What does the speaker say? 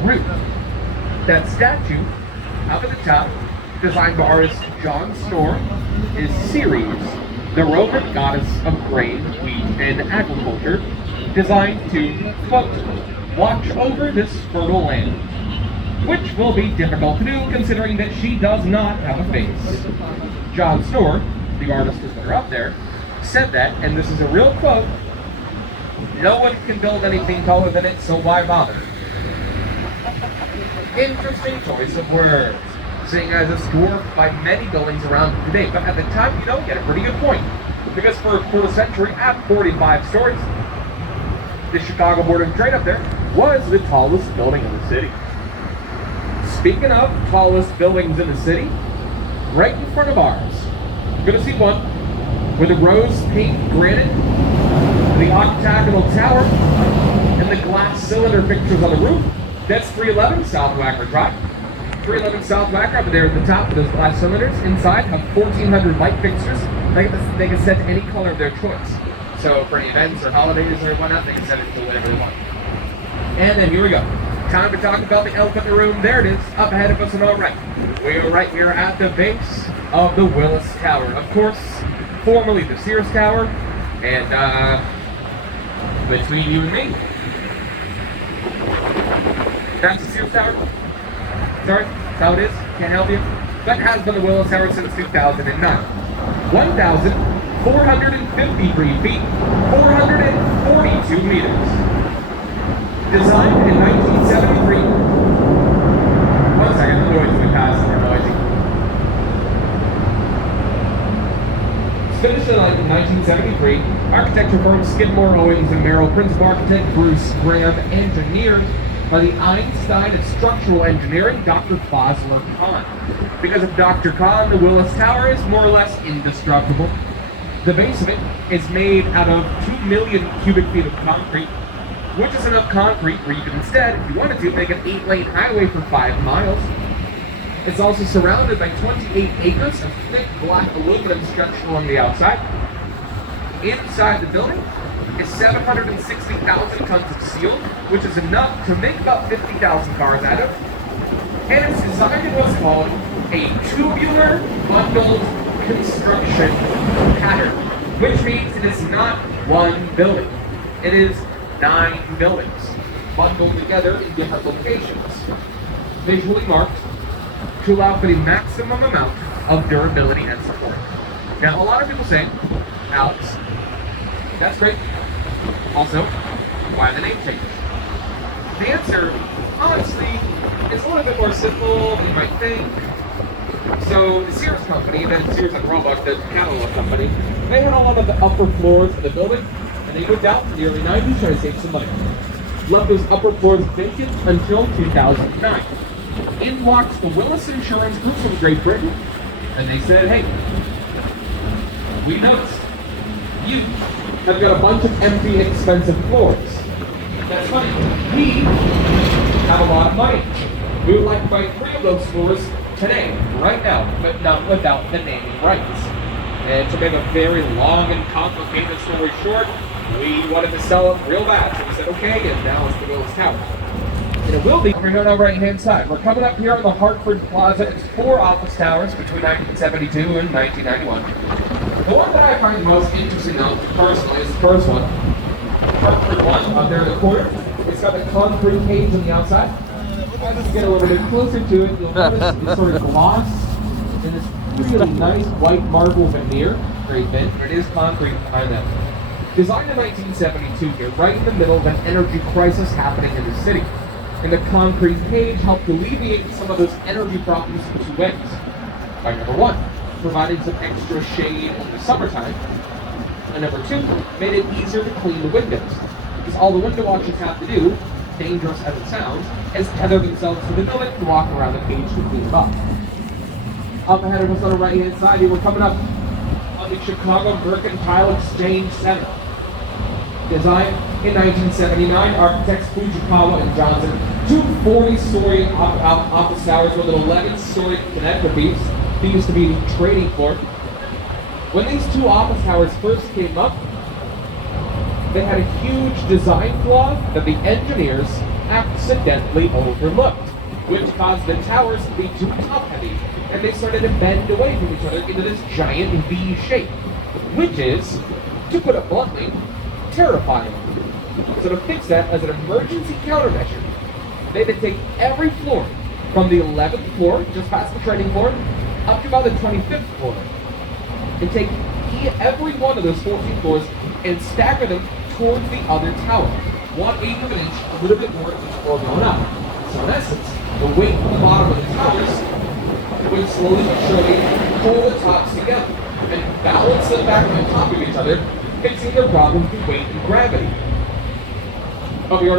roof. That statue up at the top, designed by artist John Snow, is Ceres, the Roman goddess of grain, wheat, and agriculture, designed to, quote, watch over this fertile land, which will be difficult to do considering that she does not have a face. John Snow, the artist who's put her up there, said that, and this is a real quote, "No one can build anything taller than it, so why bother?" Interesting choice of words, seeing as it's dwarfed by many buildings around today, but at the time you don't get a pretty good point, because for a quarter century at 45 stories, the Chicago Board of Trade up there was the tallest building in the city. Speaking of tallest buildings in the city, right in front of ours, you're going to see one with the rose pink granite, the Octagonal Tower, and the glass cylinder fixtures on the roof. That's 311 South Wacker Drive. 311 South Wacker up there at the top with those glass cylinders. Inside have 1,400 light fixtures. They can set to any color of their choice. So for any events or holidays or whatnot, they can set it to whatever they want. And then here we go. Time to talk about the elephant in the room. There it is, up ahead of us on our right. We are right here at the base of the Willis Tower. Of course, formerly the Sears Tower. And between you and me, that's the Sears Tower. Sorry, that's how it is. Can't help you. But it has been the Willis Tower since 2009. 1,453 feet, 442 meters. Designed in 1973. One second, the noise we passed are noisy. Finished in 1973, architecture firm Skidmore, Owings and Merrill, principal architect Bruce Graham, engineered by the Einstein of Structural Engineering, Dr. Fosler Kahn. Because of Dr. Kahn, the Willis Tower is more or less indestructible. The base of it is made out of 2 million cubic feet of concrete, which is enough concrete where you can instead, if you wanted to, make an 8-lane highway for 5 miles. It's also surrounded by 28 acres of thick black aluminum stretched along the outside. Inside the building is 760,000 tons of steel, which is enough to make about 50,000 cars out of. And it's designed in what's called a tubular bundled construction pattern, which means it is not one building. It is 9 buildings, bundled together in different locations, visually marked to allow for the maximum amount of durability and support. Now, a lot of people say, Alex, that's great. Also, why the name change? The answer, honestly, is a little bit more simple than you might think. So, the Sears company, then Sears and Roebuck, the catalog company, they had a lot of the upper floors of the building, and they moved out in the early 90s trying to save some money. Left those upper floors vacant until 2009. In walks the Willis Insurance Group from Great Britain, and they said, hey, we noticed you have got a bunch of empty, expensive floors. That's funny. We have a lot of money. We would like to buy 3 of those floors today, right now, but not without the naming rights. And to make a very long and complicated story short, we wanted to sell them real bad, so we said okay, and now it's the Willis Tower. And it will be over here on our right-hand side. We're coming up here on the Hartford Plaza. It's 4 office towers between 1972 and 1991. The one that I find the most interesting, though, personally, is the first one. Hartford 1, up there in the corner. It's got the concrete cage on the outside. As you get a little bit closer to it, you'll notice it's sort of gloss and this really nice white marble veneer. Very thin, but it is concrete behind that. Designed in 1972 here, right in the middle of an energy crisis happening in the city. And the concrete cage helped alleviate some of those energy problems in 2 ways. By number 1, providing some extra shade in the summertime. And number 2, made it easier to clean the windows. Because all the window washers have to do, dangerous as it sounds, is tether themselves to the building and walk around the cage to clean them up. Up ahead of us on the right-hand side here, we're coming up on the Chicago Mercantile Exchange Center. Designed in 1979, architects Fujikawa and Johnson, 2 40-story office towers with an 11-story connector piece. They used to be the trading floor. When these 2 office towers first came up, they had a huge design flaw that the engineers accidentally overlooked, which caused the towers to be too top-heavy, and they started to bend away from each other into this giant V shape, which is, to put it bluntly, terrifying. So to fix that as an emergency countermeasure, they had to take every floor from the 11th floor, just past the training floor, up to about the 25th floor, and take every one of those 14 floors and stagger them towards the other tower, 1/8 of an inch, a little bit more each floor going up. So in essence, the weight from the bottom of the towers would slowly but surely pull the tops together and balance them back on top of each other, fixing their problem through weight and gravity.